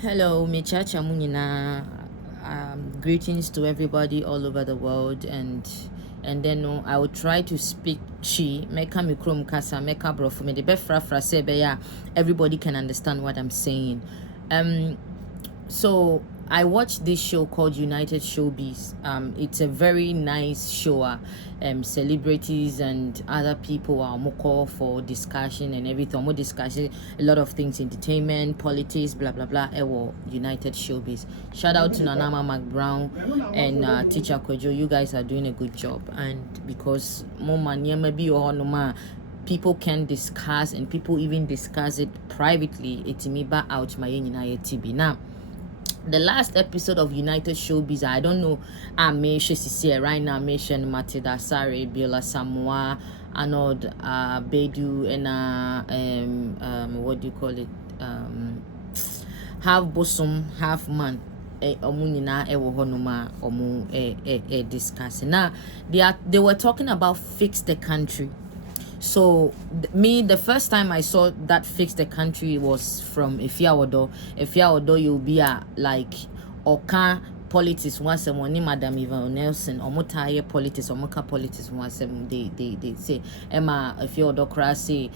Hello, Michacha Munina. Greetings to everybody all over the world, and then I will try to speak chi meka mikrom kasa meka brofo me de befra fra se be ya everybody can understand what I'm saying. So I watched this show called United Showbiz. It's a very nice show. Celebrities and other people are more call for discussion and everything. More discussion, a lot of things, entertainment, politics, blah blah blah. United Showbiz. Shout out to Nanama McBrown and Teacher Kojo. You guys are doing a good job. And because more money maybe or no people can discuss and people even discuss it privately. It's me ba out my TB now. The last episode of United Showbiz, I don't know, I may see right now, mention Matilda Sare, Biola Samoa, Arnold Bedu, and what do you call it? Half bosom, half man. Omunina ewo honuma omu discussing. Now they were talking about fix the country. So the first time I saw that fix the country was from Ifeawodo. Ifeawodo, you'll be like Oka politics once and one Madam Yvonne Nelson or Motaye politics or Moka politics once they say Emma Ifeawodo Krasi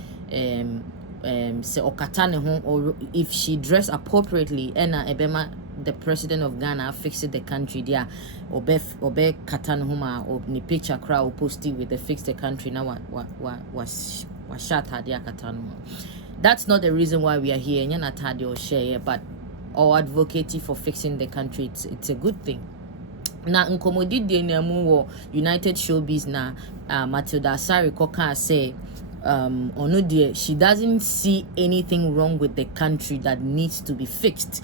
say Okatane home, or if she dress appropriately Ebema the president of Ghana fixed the country there obe katan homa or ni picture crowd posted with the fix the country now was shot there katan. That's not the reason why we are here. Nyana tadi or share, but our advocacy for fixing the country, it's a good thing. Na nkomodi de nemu wo United Showbiz na Matilda Sari Koka say she doesn't see anything wrong with the country that needs to be fixed.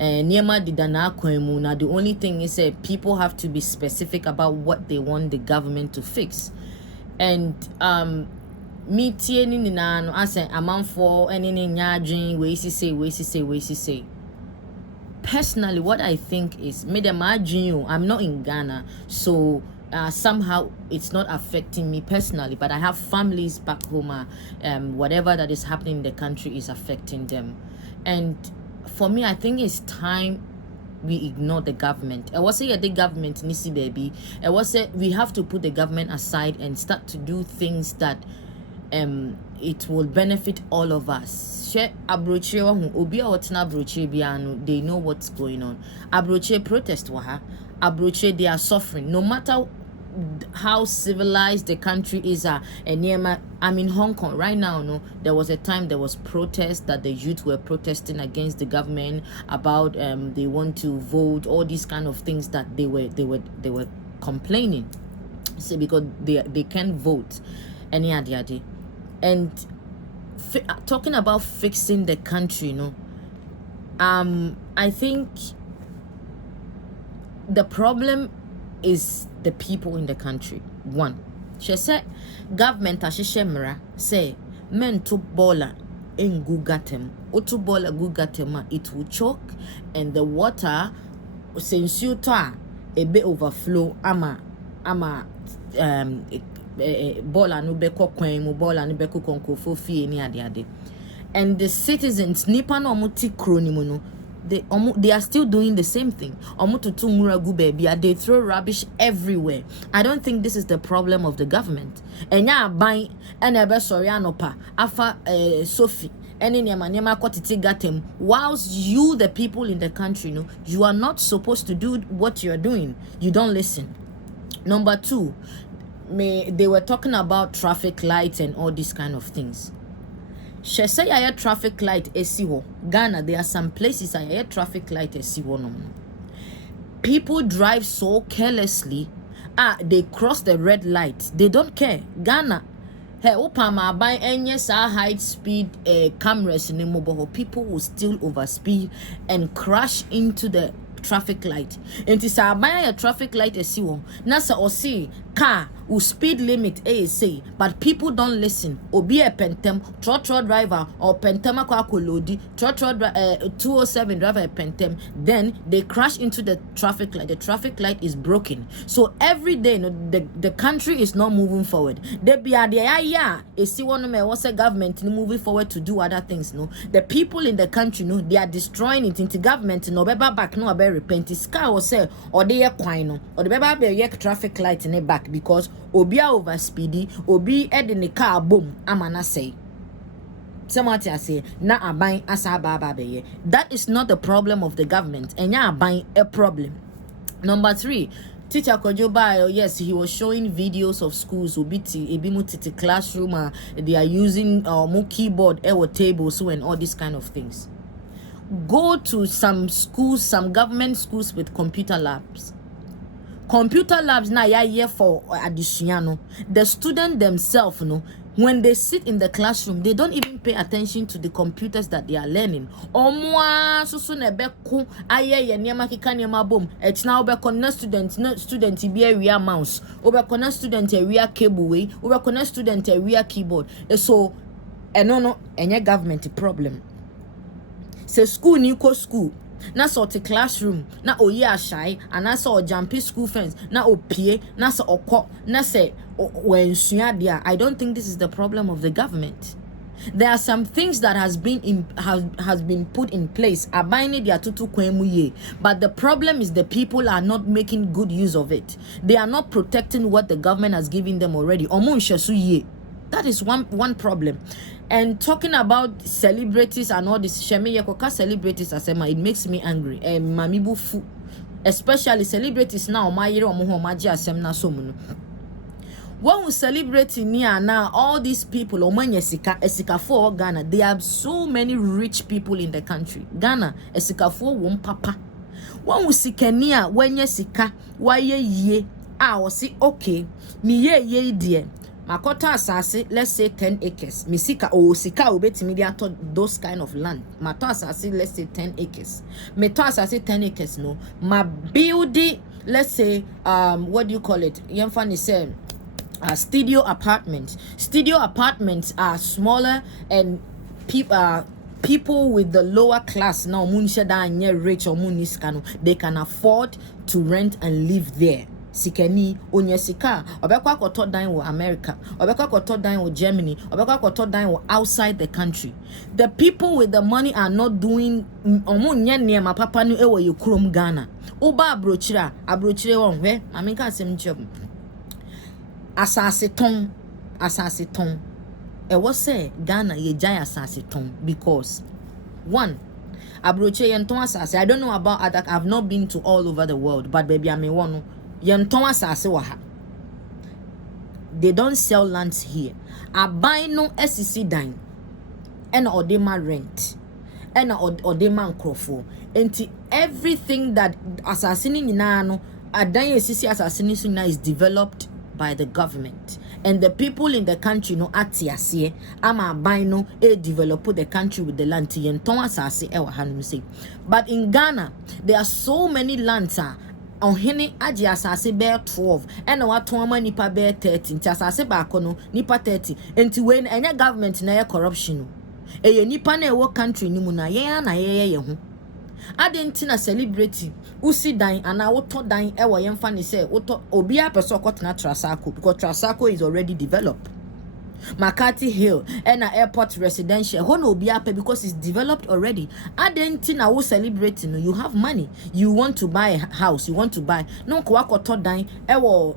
Niema didana kwemu. The only thing is people have to be specific about what they want the government to fix. And me tieni ni na no ase amanfo ene ne nyadwen we say. Personally, what I think is me dem adwen. I'm not in Ghana, so somehow it's not affecting me personally, but I have families back home. Whatever that is happening in the country is affecting them. And for me, I think it's time we ignore the government. I was saying the government nisi baby. I was say we have to put the government aside and start to do things that it will benefit all of us. Share abroche obi a wotna abroche biano, they know what's going on. Abroche protest waha. Abroche, they are suffering. No matter how civilized the country is, and I'm in Hong Kong right now. No, there was a time there was protest that the youth were protesting against the government about they want to vote, all these kind of things that they were complaining. So because they can't vote, any other day, and talking about fixing the country, I think the problem is the people in the country. One, she said government ashishemra say men to bola in gugatem otu bola gugatem, it will choke and the water since you ta a bit overflow ama bola no beko kwen mu bola no beko konkofo fie ni ade and the citizens nipa no muti kronimu no they are still doing the same thing. They throw rubbish everywhere. I don't think this is the problem of the government. And buy and sorry anopa afa Sophie whilst you the people in the country you are not supposed to do what you are doing. You don't listen. Number two, they were talking about traffic lights and all these kind of things. She say I traffic light esiwo. Ghana, there are some places I traffic light esiwo no. People drive so carelessly. They cross the red light. They don't care. Ghana, hey, opama by any high speed cameras in the mobile. People will still overspeed and crash into the traffic light. And this buy a traffic light esiwo. Nasa or see car will speed limit say, but people don't listen. Obi a pentem trotro driver or pentema kwakolodi trotro 207 driver a pentem, then they crash into the traffic light. The traffic light is broken. So every day the country is not moving forward. They be at the see one me was a government moving forward to do other things. No, the people in the country they are destroying it into government. No beba back no be repent. Scar or say or they are quino or the beba be traffic light in the back because obi over speedy obi ed in the car boom amana say somebody say na aban asa baba be. That is not the problem of the government and ya aban a problem. Number 3, teacher Kojoba, yes, he was showing videos of schools ubiti ebimutiti classroom they are using more keyboard or tables so and all these kind of things. Go to some schools, some government schools with computer labs. Computer labs na ya here for additional. The student themselves, when they sit in the classroom, they don't even pay attention to the computers that they are learning. Omwa susu nebeko aye ye niama kika niama boom. It's now obeko na student be a mouse. Obeko na student a cable way. Obeko na student a keyboard. So no any government problem. Say school ni ko school. Na sort of classroom na oye ashai and I saw jumpy school friends na opie na so oko na say when dia. I don't think this is the problem of the government. There are some things that has been put in place abaini dia tutu kwemuye, but the problem is the people are not making good use of it. They are not protecting what the government has given them already. That is one problem. And talking about celebrities and all this, Shemi Yekoka celebrities asema, it makes me angry. Mamibu fu, especially celebrities now. My year omo maji asem na somuno. When we celebrate in here now, all these people, esika for Ghana, there are so many rich people in the country. Ghana, esika for one papa. When we sikenia, when yesika, why ye, I see okay, mi ye dear. Makota asase, let's say 10 acres. Misika sika obeti media to those kind of land. Mato asase, let's say 10 acres. Meto asase 10 acres no. Ma building, let's say what do you call it? Yemfani say studio apartments. Studio apartments are smaller and people with the lower class now rich or they can afford to rent and live there. Sikeni onyesika obekwa koto dan wo America, obekwa koto dan wo Germany, obekwa koto dan wo outside the country. The people with the money are not doing omunye niema papa nu ewo yekrom Ghana. Oba abrochire won hwe aminka asem job asase ton ewo say Ghana ye jaya asase ton because one abrochire yenton asase. I don't know about other, I've not been to all over the world, but baby I may want yenton asase wa ha. They don't sell lands here. Abai no SCC dan and odema rent and odema nkrofo. Enti everything that assassini nyina no adan SCC assassini so is developed by the government, and the people in the country no atiase ama abai no develop the country with the land yenton asase e wa hanum say. But in Ghana there are so many lands on hene agi asase bear 12 and wato ama nipa bear 30 nti asase ba kono nipa 30 enti when enya government na corruption eye nipa na ewo country ni mu na ye ho adenti na celebrity usi dan ana woto dan ewo yemfa ne say woto obi a person okotena Trasako because Trasako is already developed. Makati Hill and airport residential hono obi ape because it's developed already. Adenti na wo celebrating, you have money, you want to buy a house, you want to buy no kwa koto dan ewo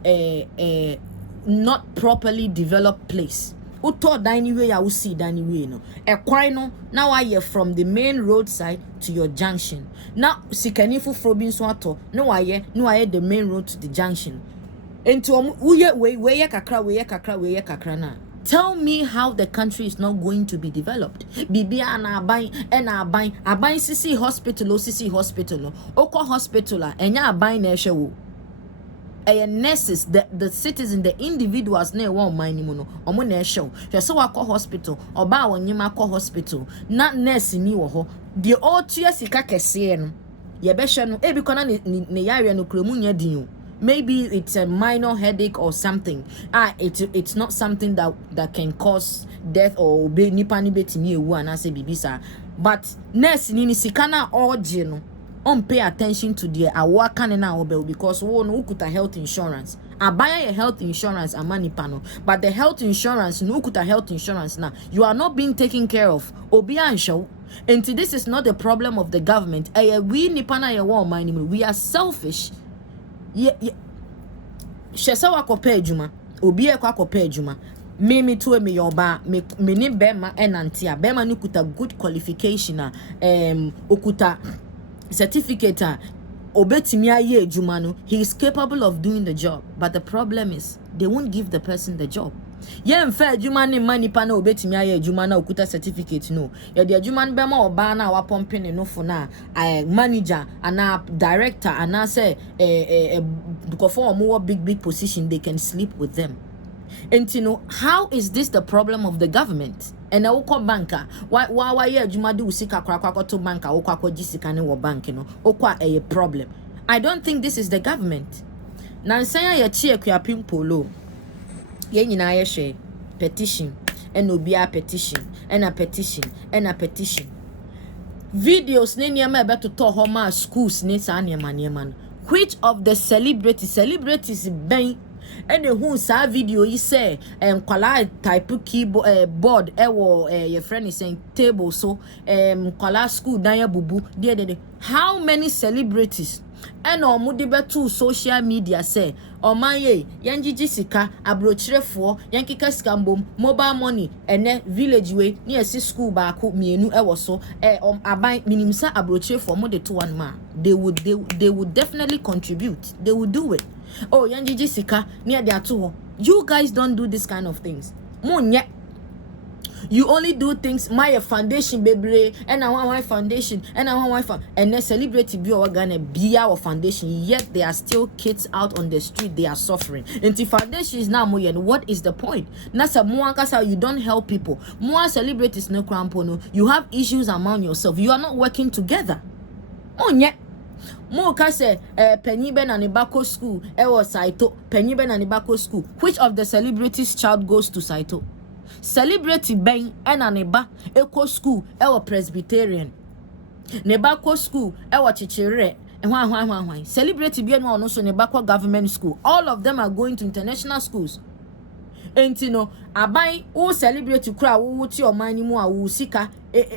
not properly developed place. Uto dine way ya usi dine way no. Ekwan no now I from the main roadside to your junction. Now sikanifu frobin so ato no I the main road to the junction. Into we kakra na. Tell me how the country is not going to be developed. Bibia na abai CC hospital no. Oko hospital enya abai na ehwe wo. Nurses, the citizens, the individuals na one mine mu no omo na ehwe. Hwe so wakọ hospital, oba wonyima akọ hospital. Na nurse ni wo ho. De otua sika kese no. Ye be hwe no ebi kona ne yare no kremu nya din o. maybe it's a minor headache or something. It's not something that can cause death or be nipa ni betimi ewu anase bibisa. But nurse ni sikana origin on pay attention to the awaka na obel because wo no ukuta health insurance. Abaya your health insurance amani pano, but the health insurance no ukuta health insurance now you are not being taken care of. Obi ansho. And this is not the problem of the government. We nipana ya wa money. We are selfish. Shesa wa kope ejuma. Obi e kwa kope ejuma. Me to me yoba me ni bema enantia. Bema ni kuta good qualification okuta certificate obetimia ye ejuma no. He is capable of doing the job. But the problem is they won't give the person the job. Yen fair juma ni money pana obetimi aye juma na okuta certificate no. Ya de juma ni bema oba na wa pumping no for na manager and director and say because for more big position they can sleep with them. And you know, how is this the problem of the government? And I will banker. Why ye juma do sika kwa to banker o kwa jisika ne wo bank no. Okwa a problem. I don't think this is the government. Nansanya ya chie kwa pimpolo. Ye nyina ye hwe petition and obia petition and a petition and a petition videos ne niam ebe to homa schools ne sa niam which of the celebrities ben and who sa video yi say kwala type keyboard board ewo your friend is saying table so kwala school dan ya bubu de how many celebrities and omudi betu social media say omaye yanjiji sika abrochirefo yankika skambom mobile money ene village way near school ba ko mienu ewo so aban minimsa abrochirefo mo de to one man they would definitely contribute. They would do it. Oh yanjiji sika near their two. You guys don't do this kind of things. Monye. You only do things my foundation baby and I want my foundation and I want my and then celebrity be gonna be our foundation, yet there are still kids out on the street, they are suffering. And the foundation is now more, what is the point? Nasa muankasa, you don't help people. More celebrities no crampono, you have issues among yourself, you are not working together. Oh yeah. Mo ka say penny ben and Ibako school was Saito, penny ben and Ibako school. Which of the celebrities' child goes to Saito? Celebrity ben ena neba eco school ewa Presbyterian neba ko school ewa chichire hwan celebrity bi enu ono so neba ko government school. All of them are going to international schools. Entino aban wo celebrity kura wo ti omani mu a wo sika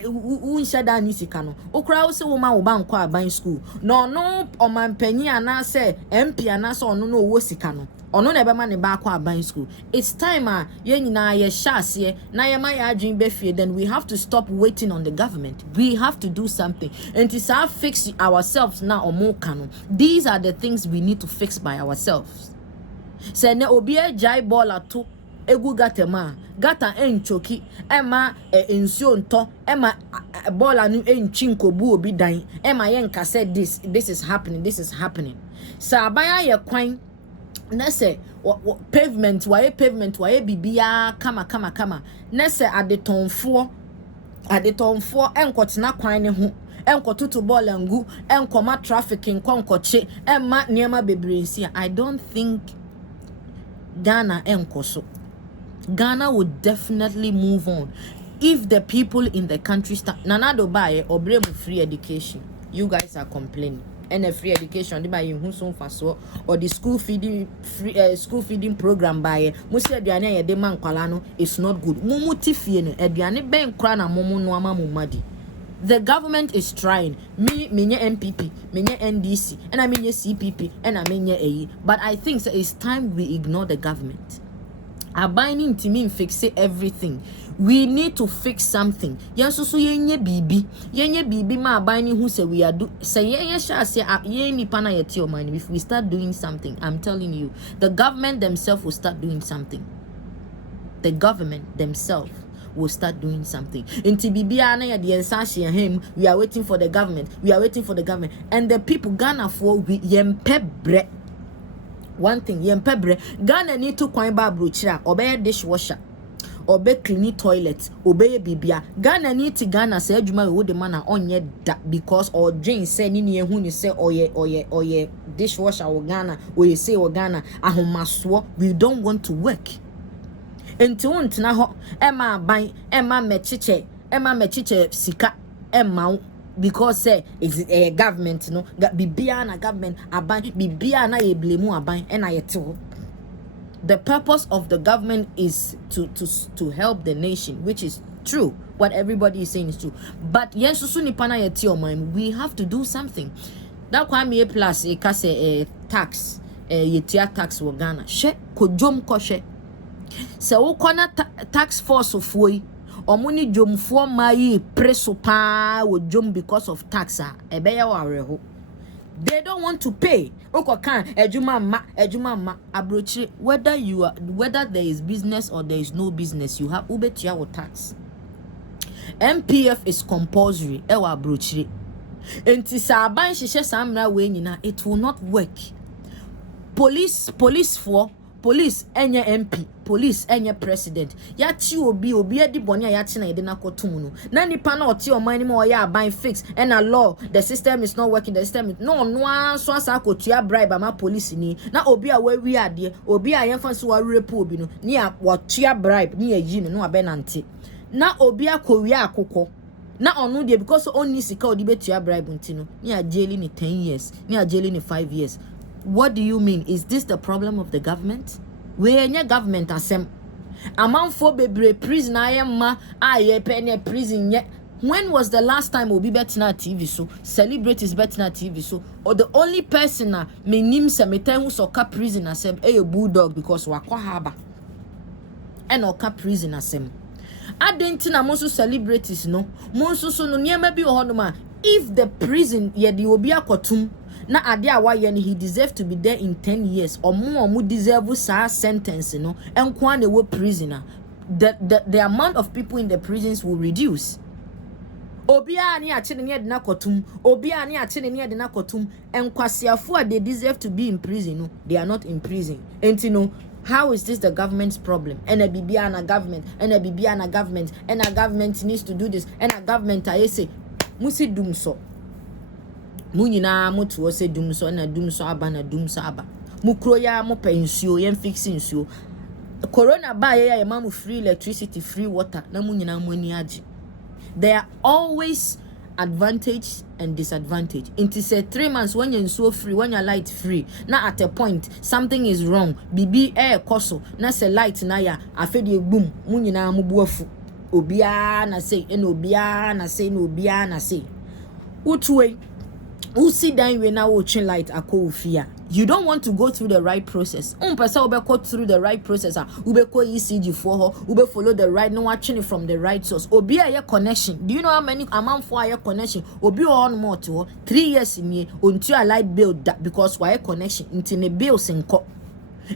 wo nshada ni sika no okura wo se wo ma wo ban kwa aban school no oman panyi ana se MP ana se ono no wo sika no ono na ebe ma ne ba kwa aban school. It's time ye nyina ye hyase na ye ma ya adwin be fie. Then we have to stop waiting on the government. We have to do something and it's our fix ourselves now omo kano. These are the things we need to fix by ourselves. Se ne obi e jai ball ato egu gata enchoki ema ensuo nto ema ball anu enchinkobu obi dan ema yenka said this is happening sa abaya ye kwan na se pavement waye bibia kama na se adetonfo enkotena kwan ne ho enkotutu ball angu enkoma trafficking konkoche ema niema bebrensi. I don't think Ghana enkoso. Ghana would definitely move on if the people in the country start nanado buy or bring free education. You guys are complaining and a free education they buy you faso or the school feeding program by musi aduane ye de man kwala no is not good. Mumuti fie no aduane ben kra na momo no ama mumadi. The government is trying. Me MPP, me NDC, and I mean CPP, and I mean AE. But I think so it's time we ignore the government. Abiding to mean fix everything. We need to fix something. Yansusu yenye bibi ma abiding who say we are do say sha say ye pana yeti o money. If we start doing something, I'm telling you, the government themselves will start doing something. The government themselves will start doing something. In Tibibiana ya the ensashi him, we are waiting for the government. And the people Ghana for we yempebre. One thing, yempebre, Ghana need to coin ba bruchira, obey dishwasher. obe clean toilet, obey bibia. Ghana need to Ghana say adwuma we de man onye da because or Jane say ni ehu ni say oye dishwasher wo Ghana, or you say wo Ghana ahomaso. We don't want to work. Enti wontena ho ema aban ema mechiche sika ema because say is a government no bibia na government aban bibia na ye blame aban na yete ho. The purpose of the government is to help the nation, which is true. What everybody is saying is true. But yes, we have to do something. That kwa me plus e kase tax yetia tax wo Ghana. She kojom koshe. Se wo kona tax force of way omuni jomfo mai preso pa wo jom because of tax ebeya wareho. They don't want to pay. Ejuma ma abrochi whether there is business or there is no business, you have ubetia or tax. MPF is compulsory. Ewa abrochi. Enti sa aban hihye samra we nyina, it will not work. Police enye MP, police enye president. Ya chi obi edi boni ya chi na yede na kotum no. Na nipa na oti oman ni mo ya ban fix and a law, the system is not working, the system is no so asa kotua bribe ama police ni. Na obi a we ade, obi a yemfa so wa rape obi no. Ni a watua bribe ni ayi no abenante. Na obi a kowia akokɔ. Na onu de because oni sika odi betua bribe ntino. Ni a jail ni 10 years, ni a jail ni 5 years. What do you mean? Is this the problem of the government? We any government asem. Among for bebre prison ayema aye penny prison yet. When was the last time Obi betina TV so celebrities betina TV so or the only person na me nim se meten who soka prison asem a bulldog because wakwa haba and oka prison asem. Adentina monso celebrities no monso so no niema bi ohonoma if the prison ye di obi akotum na ade a waye ni he deserve to be there in 10 years or more deserve sa sentence no enko an ewo prisoner the amount of people in the prisons will reduce. Obi ani ache ne de na kotum obi ani ache ne de na kotum enkwasiafo a they deserve to be in prison no they are not in prison. Enti no, how is this the government's problem? And a bibia na government and a bibia na government and a government needs to do this and a government I say musi dum so munyina mutu ose dum so na dum so aba na dum so aba mukro ya mo pensuo yem fixing nsuo corona ba ya mamu free electricity free water na munyina mo ani age. There are always advantage and disadvantage. It is 3 months when you're so free, when you're light free. Now at a point something is wrong. Bibi air koso na se light na ya afedi boom munyina mubuafu obia na say en obia na say no obia na say utwe who sit down when now watching light fear. You don't want to go through the right process. Person will go through the right process. Ube ko ECG for her. Ube follow the right. No watching it from the right source. Obi a connection. Do you know how many amount for a connection? Obi on more to 3 years in ye until a light bill that because why connection into the bills and co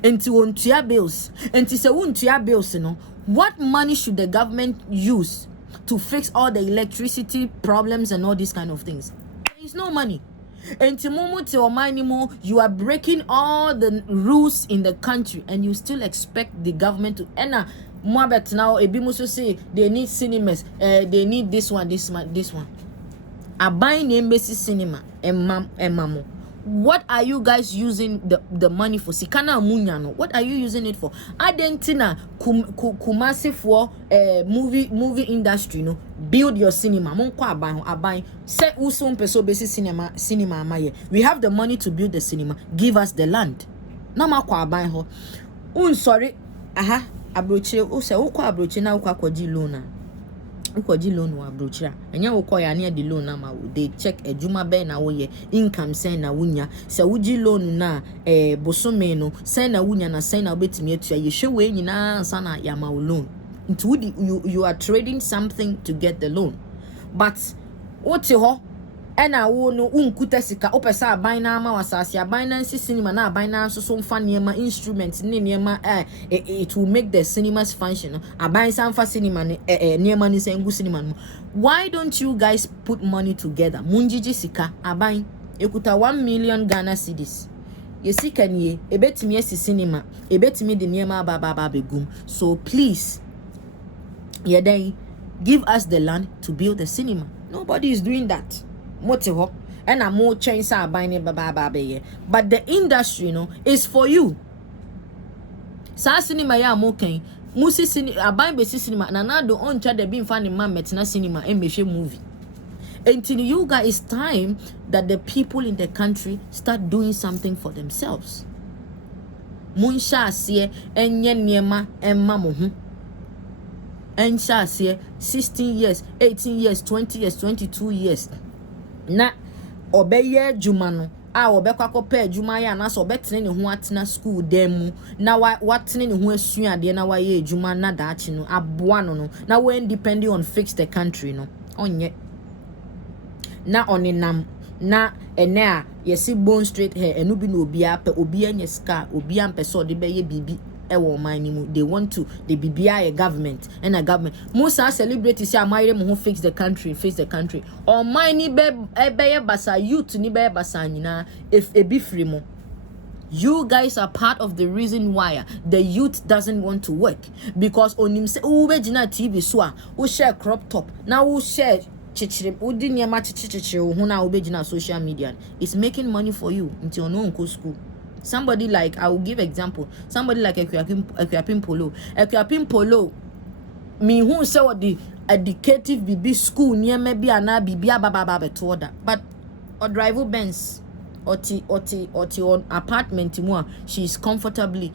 into untia bills into se untia bills no. What money should the government use to fix all the electricity problems and all these kind of things? There is no money. And you are breaking all the rules in the country and you still expect the government to Mwabet now ebimuso say they need cinemas, they need this one. A buying embassy cinema and mamo. What are you guys using the money for? Sikana munyano. What are you using it for? Adentina kumasi for movie industry no. Build your cinema. Monko abai. Say usun peso basi cinema amaye. We have the money to build the cinema. Give us the land. Nama kwa abai ho. Sorry. Abroche. Use uko abroche na uko kwa jilona. Ukoji loan wa brochira enya ukoya na the loan na ma they check ejuma be na wo ye income sen na wunya se wuji loan na bosome no sen na wunya na sen na obetimi atua ye hwe nyina ansa na ya ma loan into you are trading something to get the loan but wote ho ena wo no unkuta sika opesa aban na ama wasase aban na nsi cinema na aban na so mfa niema instruments ne niema it will make the cinemas function aban san fa cinema niema ni sengu cinema no. Why don't you guys put money together munjiji sika aban ekuta 1 million Ghana cedis yesika niye ebetimi esi cinema ebetimi de niema baba begum. So please Yeah, then give us the land to build the cinema. Nobody is doing that. Motivo. And I'm more chains are buying but the industry, is for you. Sa cinema ya moken. Musi cinema aban besi cinema na na do on cha de bin fa ne man metina cinema and mehwe movie. Until you guys, it's time that the people in the country start doing something for themselves. Munsha asiye enye niema emma mo ho. Ensha asiye 16 years, 18 years, 20 years, 22 years. Na obeye juma no a obekwa kopa adwuma ya na so obetene ne ho atena school dem na watene ne ho asuade na waye adwuma na daachi no aboa no na we depending on fix the country no onye na oninam na ene a yesi bone straight hair enu bi na obi apa obi anya ska obi ampe so de beye bibi ewo man ni mu. They want to the BBI a government and a government musa celebrities say amayre mo fix the country or man ni be basa youth ni be basa nyina if e be free mo. You guys are part of the reason why the youth doesn't want to work, because onim say ube jina TV so a wo share crop top na wo share chichire udi niema chichire wo na ube jina social media is making money for you until no go school. Somebody like, I will give example, somebody like Equiapim Polo, me who say what the educative BB school near maybe ana bibia baba to order, but or drive Benz or on apartment more, she's comfortably,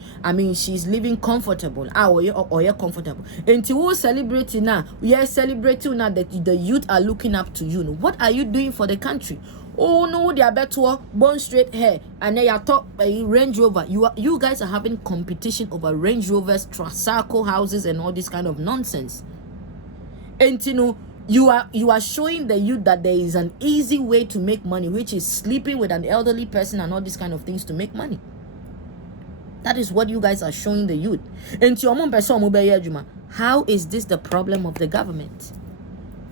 she's living comfortable. Or you're comfortable. And to celebrate now, we are celebrating now that the youth are looking up to you. What are you doing for the country? Oh no, they are better bone straight hair and they are top Range Rover. You guys are having competition over Range Rovers, Trasaco houses and all this kind of nonsense. And you are showing the youth that there is an easy way to make money, which is sleeping with an elderly person and all these kind of things to make money. That is what you guys are showing the youth. And how is this the problem of the government?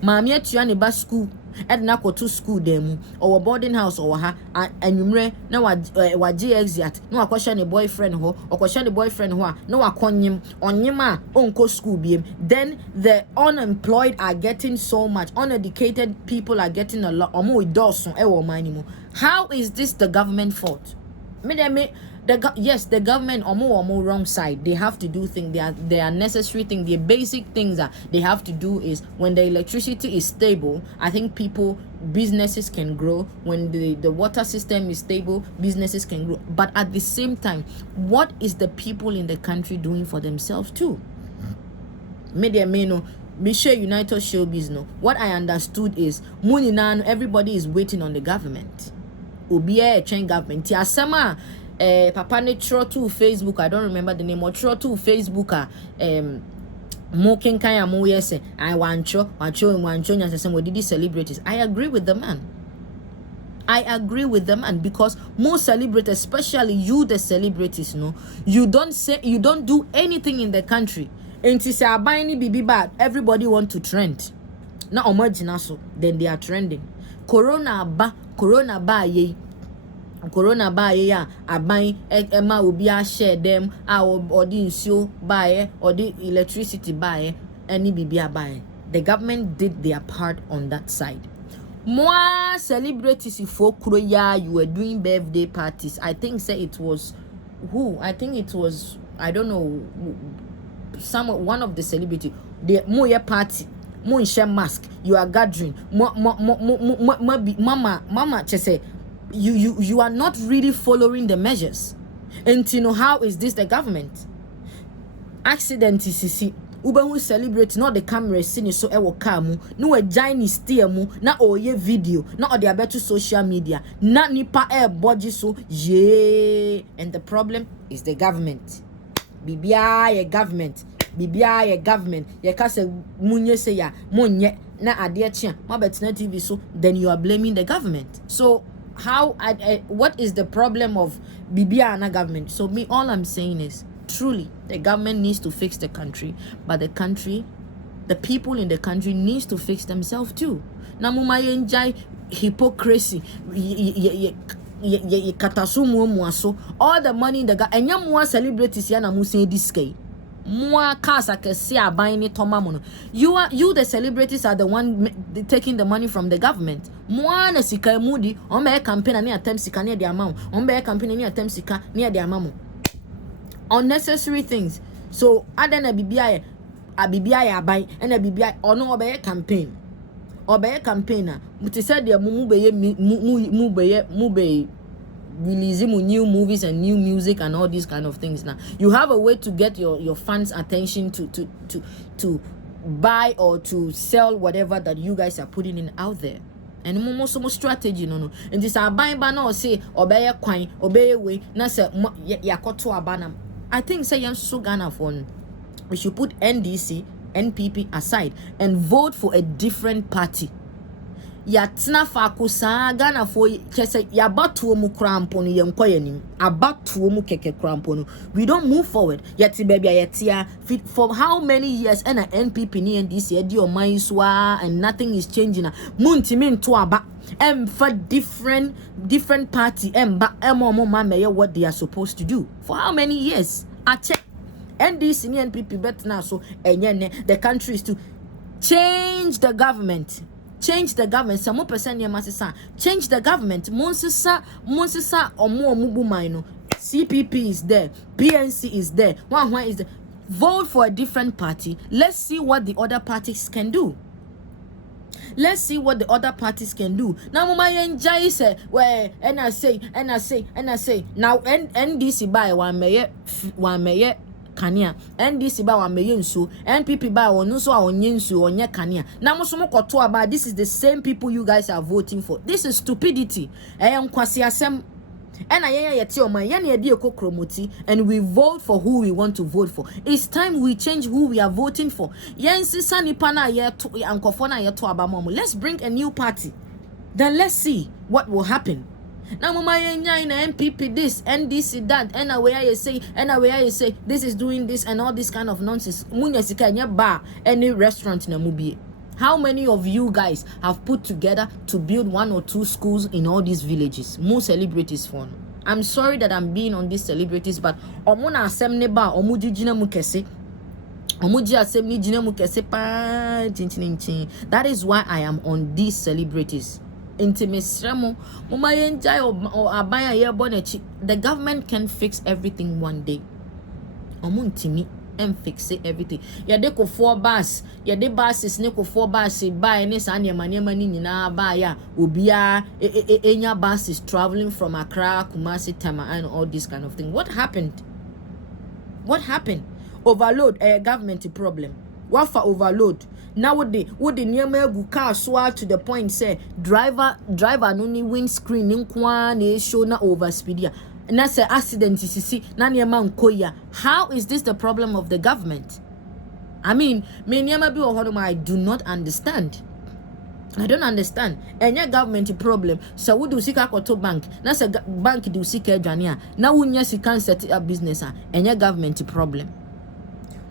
Mamia tuane ba school and na to school dem or boarding house or ha anwumre na wa exit no akwahye ne boyfriend ho akwahye ne boyfriend ho no akonyim onyim a onko school biem. Then the unemployed are getting so much, uneducated people are getting a lot. Omo idoso e wo manimu. How is this the government fault? Yes, the government omo wrong side. They have to do things. They are necessary things. The basic things that they have to do is when the electricity is stable, I think businesses can grow. When the water system is stable, businesses can grow. But at the same time, what is the people in the country doing for themselves too? Michelle United Showbiz no. What I understood is everybody is waiting on the government. Obiya train government. Tiasema papa ne throw to Facebook, I don't remember the name, or throw to Facebook moking kaya mo yese I wancho nya sesem we did celebrities. I agree with the man because most celebrities, especially you the celebrities, you don't do anything in the country. And to say abani bibi bad, everybody want to trend. Now imagine so then they are trending. Corona ba ye ya aban ema obi a share them or the insu buy or the electricity buy any bibia buy. The government did their part on that side. More celebrities for ya you were doing birthday parties. I think it was I don't know one of the celebrity the moya party mo share mask you are gathering mama say you are not really following the measures. And how is this the government? Accident is who celebrate not the camera scene so ewo car mu no a giant steer mu na oye video na ode abeto social media na nipa body so yeah. And the problem is the government. Bibia ye government ye ka se munye se ya monye na ade chia ma betina TV so then you are blaming the government. So what is the problem of Bibia and a government? So all I'm saying is truly the government needs to fix the country, but the people in the country needs to fix themselves too. Na muma yenjai hypocrisy katasumu muaso all the money in the enya muwa celebrities ya na musa diskei More cars are buying it. You the celebrities are the one taking the money from the government. More na sika mudi on be campaign ani attempt sika near the amount. On be campaign ani attempt sika near the amount. Unnecessary things. So adena bibia a buy and a bibia or no be campaign. Or be campaigner. But said the mu be releasing new movies and new music and all these kind of things. Now you have a way to get your fans' attention to buy or to sell whatever that you guys are putting in out there. And more strategy no. And this are buying banner or say obey a coin, obey way, na say yakoto abana. I think say yan so Ghana phone. We should put NDC, NPP aside and vote for a different party. Yatsna fakusa Ghana for chese yabatu mu krampo no yenkoye nim abatu mu keke krampo no. We don't move forward. Yati baby yatia fit for how many years and NPP ni NDC edi o maiswa and nothing is changing. Muntimin to aba for different party emba emo mama what they are supposed to do. For how many years? I check NDC ni NPP bet now so the country is to change the government. Change the government. Some more percent change the government. Monsisa or more mubu mino. CPP is there. PNC is there. One is there. Vote for a different party. Let's see what the other parties can do. Let's see what the other parties can do. Now, mama enjoy say where and I say. Now, NDC buy one mayor. Kania NDC ba wa meyensu NPP ba wonu so awonyensu onye kania na mo so mo koto aba. This is the same people you guys are voting for. This is stupidity. Nkwasi asem ena yeti oman ye na edi ekokromoti and we vote for who we want to vote for. It's time we change who we are voting for. Yensi nipa na ye to ankofo na ye to aba mo. Let's bring a new party. Then let's see what will happen. Now mama yenya in NPP this NDC that and where you say this is doing this and all this kind of nonsense. Munya sika nya bar any restaurant na mubi. How many of you guys have put together to build 1 or 2 schools in all these villages? More celebrities fun. I'm sorry that I'm being on these celebrities, but omuna asemne ba omuji jina mukese. Omuji asemni jina mukese pa chin. That is why I am on these celebrities. The government can fix everything one day. Omuntimi and fix it everything. Yade ko 4 bus. Yade buses ne ko 4 bus buy ne sa nyama ni na buy ya. Obia enya bus is traveling from Accra, Kumasi, Tama and all this kind of thing. What happened? Overload a government problem. What for overload? Now would the near car swat to the point say driver no ni windscreen in kwan show na overspeed. And that's an accident see na koya. How is this the problem of the government? I mean, I do not understand. I don't understand. Any government problem. So we do sika koto bank. Na se bank do sika jania. Na wunya sika set up business. Any government problem.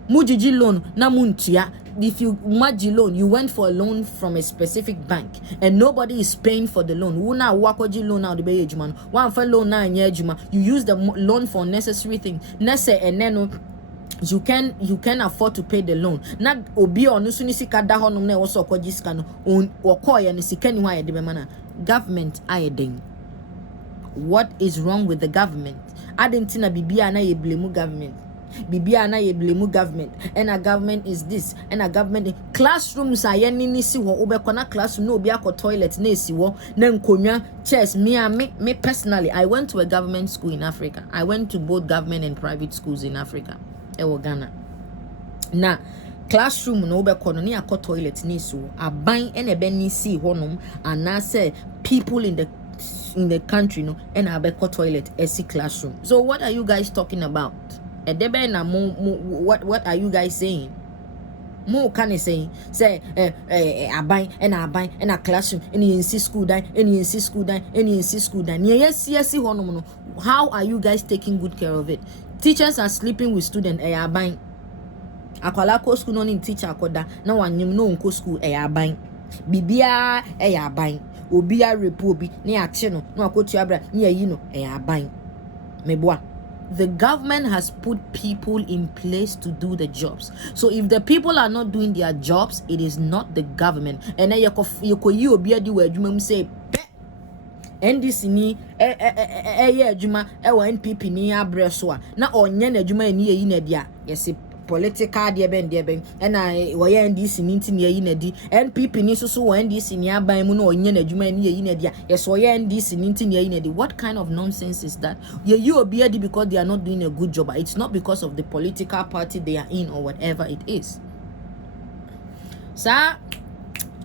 Mujiji loan na muntia. If you maji loan, you went for a loan from a specific bank and nobody is paying for the loan. Una wakoji loan now the bay juma. One for loan na juma. You use the loan for necessary things. Nese and then you can afford to pay the loan. Na obi onu suni sika da honum na woso kwaji sika no on okoye ni sika ni wa ye de mana. Government ayeding. What is wrong with the government? Adentina bibia na ye blame government. Bibia na ye blame government and a government is this and a government classrooms are yenni ni si wo obekona classroom no obi akọ toilet na esi wo na nkonwa chairs. Me personally, I went to a government school in Africa. I went to both government and private schools in Africa. Ghana. Na classroom no obekona ni akọ toilet na esi wo aban and ebe ni si honum and na say people in the country no and abekọ toilet esi classroom. So what are you guys talking about? What are you guys saying? Mo can say a buy and a classroom any in school die any in school die any in school die. Yes how are you guys taking good care of it? Teachers are sleeping with students a buying akwala ko school no in teacher akoda na wanyim no nko school a buying bibia a buying obia repo bi na ache no akotu abra na yi no a buying meboa. the government has put people in place to do the jobs. So if the people are not doing their jobs, it is not the government. And then you obi adi wa adwuma mu say NDC ni adwuma wa NPP ni abre so a na onye na adwuma ni yi na dia yes political de ben and I wo NDC ni ntini yi na di NPP ni so wo NDC ni aban mu na onye na adwuma ni yi na dia yes wo NDC ni ntini yi na di. What kind of nonsense is that? You obi adi because they are not doing a good job. It's not because of the political party they are in or whatever it is. Sa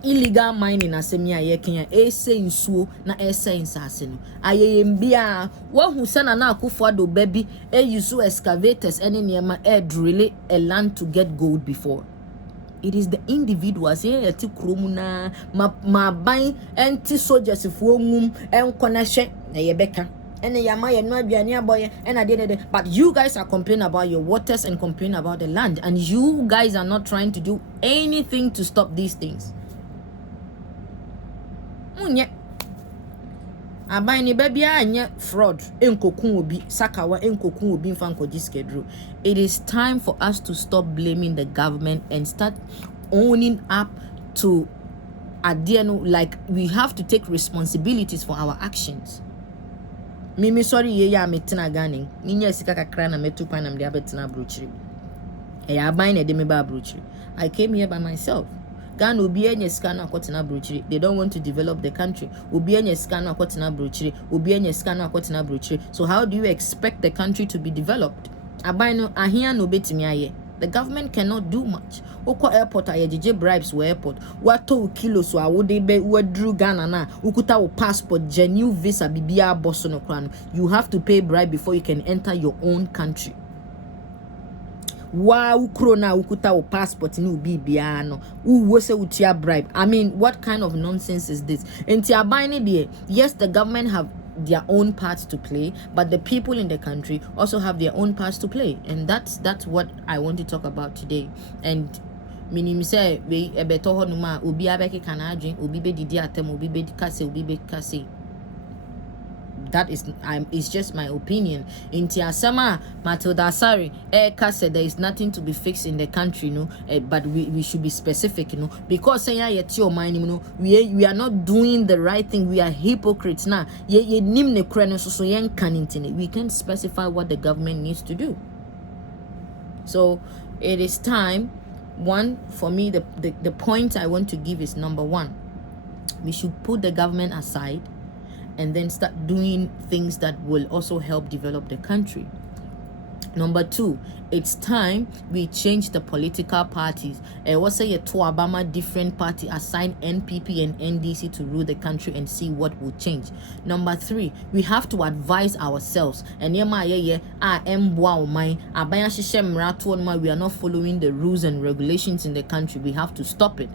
illegal mining asemi a yeken ese nsuo na ese nsase no ayembia wo hu sana na akufo ado baby use excavators ene niema drill a land to get gold before. It is the individuals here ti kromu na ma ban enti soldiers fo ngum enkonehwe na yebeka ene yama ye no aduane aboye ena de. But you guys are complaining about your waters and complaining about the land, and you guys are not trying to do anything to stop these things. Munye abai ni baby anye fraud enkokun obi sakawa enkokun obi mfanko diskedro. It is time for us to stop blaming the government and start owning up to adiano. Like, we have to take responsibilities for our actions. Mimi sorry ye ya metina gani ninya sika kakra na metupa na mde abetina brochiri e abai na de me ba brochiri. I came here by myself. Ghana obi enye sika na akotina brochiri. They don't want to develop the country. Obi enye sika na akotina brochiri. Obi enye sika na akotina brochiri. So how do you expect the country to be developed? Abai no ahia no betimi aye. The government cannot do much. Oko airport ayejeje bribes wo airport. Wato kilos wa wode be wadru Ghana na ukuta wo passport genuine visa bibia bosso no kran. You have to pay bribe before you can enter your own country. Wa ukro na ukuta wo passport ni ubibia no. Wo se utia bribe. I mean, what kind of nonsense is this? Enti abane de, yes, the government have their own parts to play, but the people in the country also have their own parts to play, and that's what I want to talk about today. And minim say we ebeto ho numa obi abeke kana adwen obi be didi atem obi be kase obi be kase. That is it's just my opinion. Inti asama Matilda sorry kase there is nothing to be fixed in the country, no, but we should be specific, you know, because say yet your mind, you know, we are not doing the right thing. We are hypocrites now. Ye nim ne kra no so yen kanintine. We can specify what the government needs to do. So it is time. One, for me, the point I want to give is, number one, we should put the government aside and then start doing things that will also help develop the country. Number two, it's time we change the political parties. What say to Obama different party assign NPP and NDC to rule the country and see what will change. Number three, we have to advise ourselves. And we are not following the rules and regulations in the country. We have to stop it.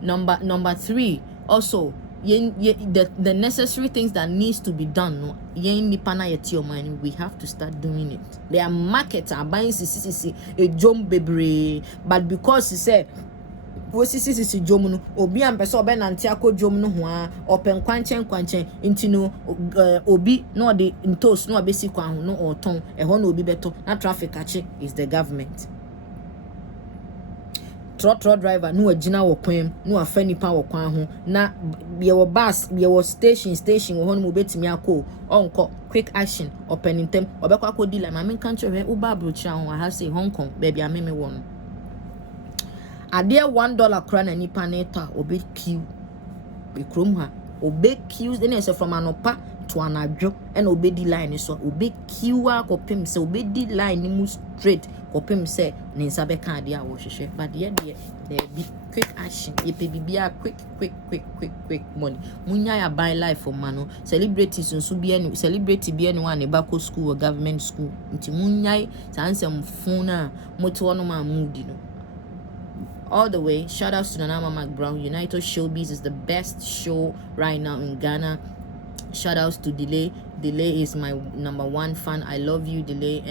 Number three, also, the necessary things that needs to be done, we have to start doing it. There are markets are buying a jom baby, but because he said sisi jom no obi ampeso obe nante akọ jom no ho a open kwanchen intino obi no de ntos no abesi kwa ho no oton ho na obi beto na traffic ache is the government. Trot driver no agina wo kwam no afa nipa wo kwan ho na ye wo bus ye wo station wo ho no betimi akọ onko quick action open intem obekwa akọ dealer ma men kan chwe uba brocha ho ha say Hong Kong baby ameme won ade $1 kra na nipa na eta obe queue be krom ha obe queue dey say from anopa to anadwo and obe di line so obe queue akopem say obe di line mu straight kopem say ne nsa be kan ade a wo hwehwe but there be quick action ye pe bibia quick money munya ya buy life for mano celebrities nso bia ni celebrity bia ni wan ba ko school or government school nti munya sansem fun na moto no ma moody no. All the way, shout outs to Nanama McBrown. United Showbiz is the best show right now in Ghana. Shout outs to Delay. Delay is my #1 fan. I love you, Delay,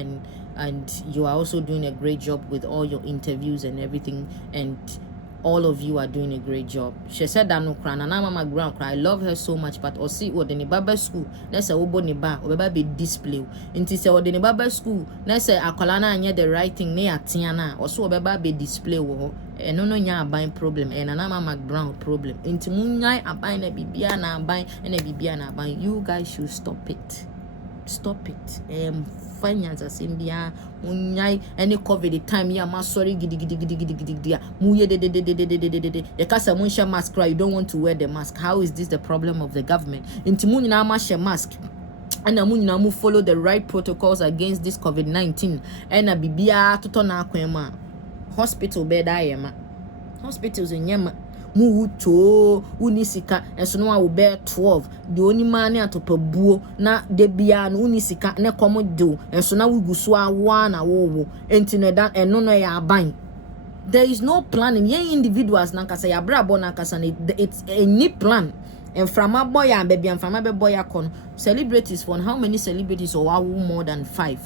and you are also doing a great job with all your interviews and everything. And all of you are doing a great job. She said that no cry, and mama ground cry. I love her so much, but or see what the baba school. Let's say obo ni ba, or be display. Inti say what the baba school. Let's say akolana anye the right thing ne atiana, or so be display wo. And no nya buying problem, and mama ground problem. Inti munyai a buying a bibia na buying and a bibia na buying. You guys should stop it. Stop it. Finances in India, munyai any COVID time ya ma sorry gidi muye de you kasa munsha mask cry, you don't want to wear the mask. How is this the problem of the government? Inti munyina ma share mask and munyina mu follow the right protocols against this COVID-19 and a bibia toto na kwema hospital bed ayema hospitals in yema mu wucho unisika enso no a wo be 12 de oni ma ne atopabuo na de bia no unisika ne komo do enso na wuguso awa na wo enti ne da eno no ya aban. There is no planning. Ye individuals na kasa ya brabo na kasa it's a new plan. And from a boy and baby and from a boy akon celebrities for how many celebrities or more than 5?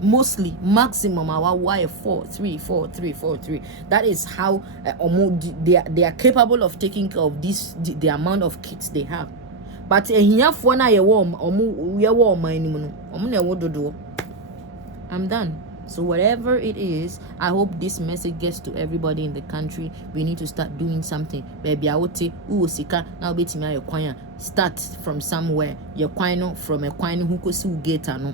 Mostly maximum our wire 4 3 4 3 4 3. That is how they are capable of taking care of this the amount of kids they have. But here for na ye warm I'm done. So whatever it is, I hope this message gets to everybody in the country. We need to start doing something. Baby, I would say, sika now be to me start from somewhere. Your kwano from a kwano who could see get no.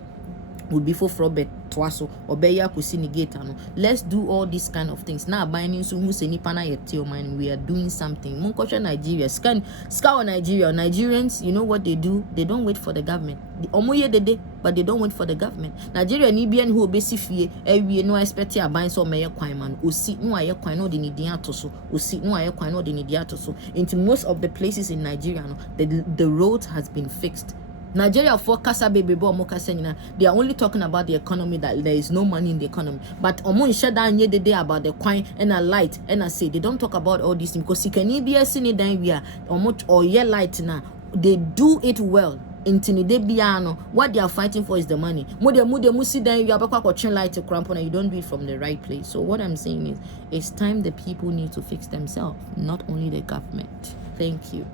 Would be for Robert Twaso or Beya Kusinigate. Let's do all these kind of things. Now buying so Musenipana yetio man, we are doing something. Munkosha Nigeria, scour Nigeria. Nigerians, you know what they do? They don't wait for the government. The omoye de day, but they don't wait for the government. Nigeria Nibian who basically we no expect ya buying so mayor quaiman, who sit no aye quino de nidiatoso, who sit no aye quino de nidiatoso. Into most of the places in Nigeria, the road has been fixed. Nigeria for Kasa baby boy Mokasenina, they are only talking about the economy, that there is no money in the economy. But Omon shut down the day about the coin and a light and I say they don't talk about all these things because you can be a seen then we are or yeah light now. They do it well. Intimidabiano, what they are fighting for is the money. Musi then you are watching light to crampon and you don't do it from the right place. So what I'm saying is it's time the people need to fix themselves, not only the government. Thank you.